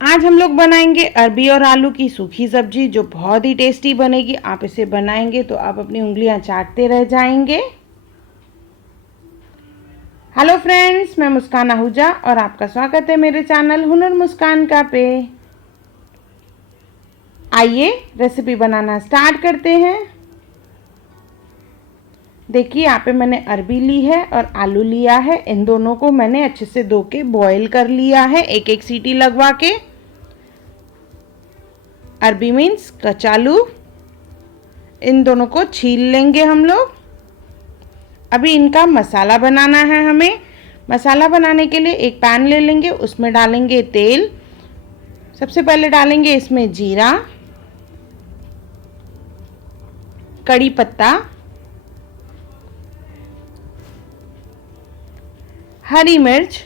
आज हम लोग बनाएंगे अरबी और आलू की सूखी सब्जी जो बहुत ही टेस्टी बनेगी। आप इसे बनाएंगे तो आप अपनी उंगलियां चाटते रह जाएंगे। हेलो फ्रेंड्स, मैं मुस्कान आहूजा और आपका स्वागत है मेरे चैनल हुनर मुस्कान का पे। आइए रेसिपी बनाना स्टार्ट करते हैं। देखिए यहाँ पे मैंने अरबी ली है और आलू लिया है। इन दोनों को मैंने अच्छे से धो के बॉईल कर लिया है, एक एक सीटी लगवा के। अरबी मीन्स कचालू। इन दोनों को छील लेंगे हम लोग। अभी इनका मसाला बनाना है हमें। मसाला बनाने के लिए एक पैन ले लेंगे, उसमें डालेंगे तेल। सबसे पहले डालेंगे इसमें जीरा, कड़ी पत्ता, हरी मिर्च,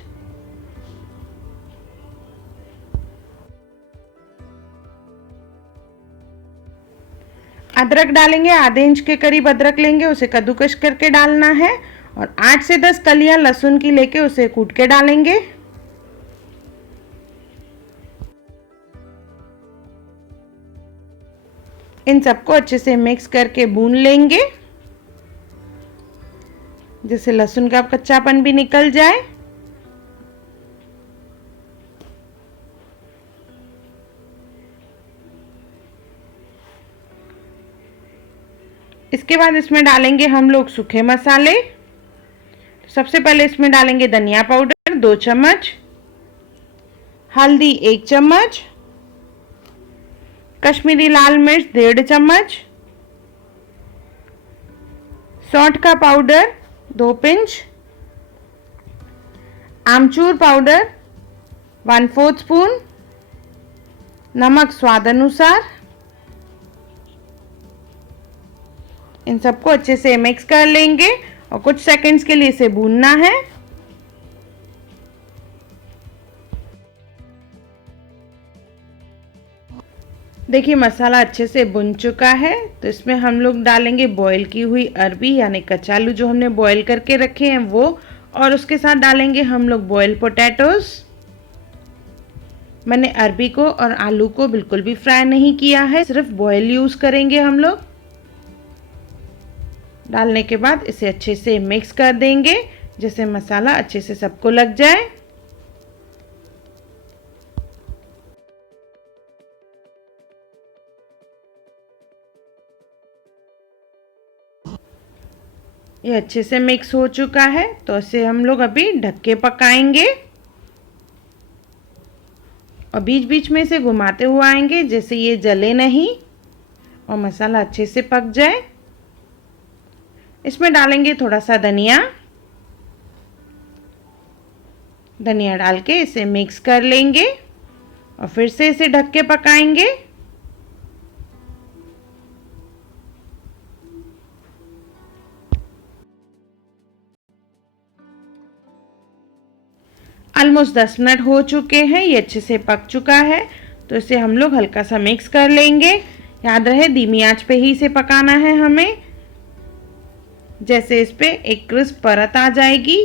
अदरक डालेंगे। आधे इंच के करीब अदरक लेंगे, उसे कद्दूकस करके डालना है। और 8 से 10 कलियां लहसुन की लेके उसे कूट के डालेंगे। इन सबको अच्छे से मिक्स करके भून लेंगे, जिससे लहसुन का कच्चापन भी निकल जाए। इसके बाद इसमें डालेंगे हम लोग सूखे मसाले। सबसे पहले इसमें डालेंगे धनिया पाउडर 2 चम्मच, हल्दी 1 चम्मच, कश्मीरी लाल मिर्च 1.5 चम्मच, सौंठ का पाउडर 2 पिंच, आमचूर पाउडर 1/4 स्पून, नमक स्वाद अनुसार। इन सबको अच्छे से मिक्स कर लेंगे और कुछ सेकंड्स के लिए इसे भूनना है। देखिए मसाला अच्छे से भुन चुका है, तो इसमें हम लोग डालेंगे बॉईल की हुई अरबी यानी कचालू जो हमने बॉईल करके रखे हैं वो, और उसके साथ डालेंगे हम लोग बॉईल पोटैटोज। मैंने अरबी को और आलू को बिल्कुल भी फ्राई नहीं किया है, सिर्फ बॉईल यूज करेंगे हम लोग। डालने के बाद इसे अच्छे से मिक्स कर देंगे, जैसे मसाला अच्छे से सबको लग जाए। ये अच्छे से मिक्स हो चुका है, तो इसे हम लोग अभी ढक के पकाएंगे और बीच बीच में इसे घुमाते हुए आएंगे, जैसे ये जले नहीं और मसाला अच्छे से पक जाए। इसमें डालेंगे थोड़ा सा धनिया। धनिया डाल के इसे मिक्स कर लेंगे और फिर से इसे ढक के पकाएंगे। ऑलमोस्ट 10 मिनट हो चुके हैं, ये अच्छे से पक चुका है, तो इसे हम लोग हल्का सा मिक्स कर लेंगे। याद रहे धीमी आंच पे ही इसे पकाना है हमें, जैसे इस पे एक क्रिस्प परत आ जाएगी,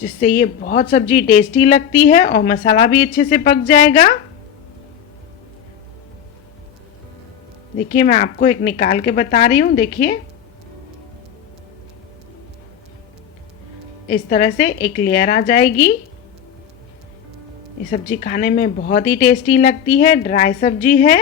जिससे ये बहुत सब्जी टेस्टी लगती है और मसाला भी अच्छे से पक जाएगा। देखिए मैं आपको एक निकाल के बता रही हूँ। देखिए इस तरह से एक लेयर आ जाएगी। ये सब्जी खाने में बहुत ही टेस्टी लगती है। ड्राई सब्जी है,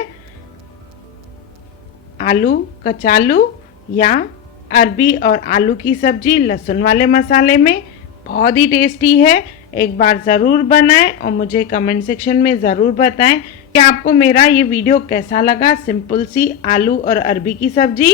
आलू कचालू या अरबी और आलू की सब्जी लहसुन वाले मसाले में, बहुत ही टेस्टी है। एक बार ज़रूर बनाएं और मुझे कमेंट सेक्शन में ज़रूर बताएं कि आपको मेरा ये वीडियो कैसा लगा। सिंपल सी आलू और अरबी की सब्जी।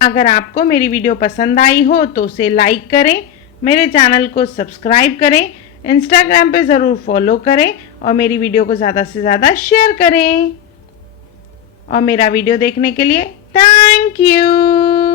अगर आपको मेरी वीडियो पसंद आई हो तो उसे लाइक करें, मेरे चैनल को सब्सक्राइब करें, इंस्टाग्राम पे ज़रूर फॉलो करें और मेरी वीडियो को ज़्यादा से ज़्यादा शेयर करें। और मेरा वीडियो देखने के लिए थैंक यू।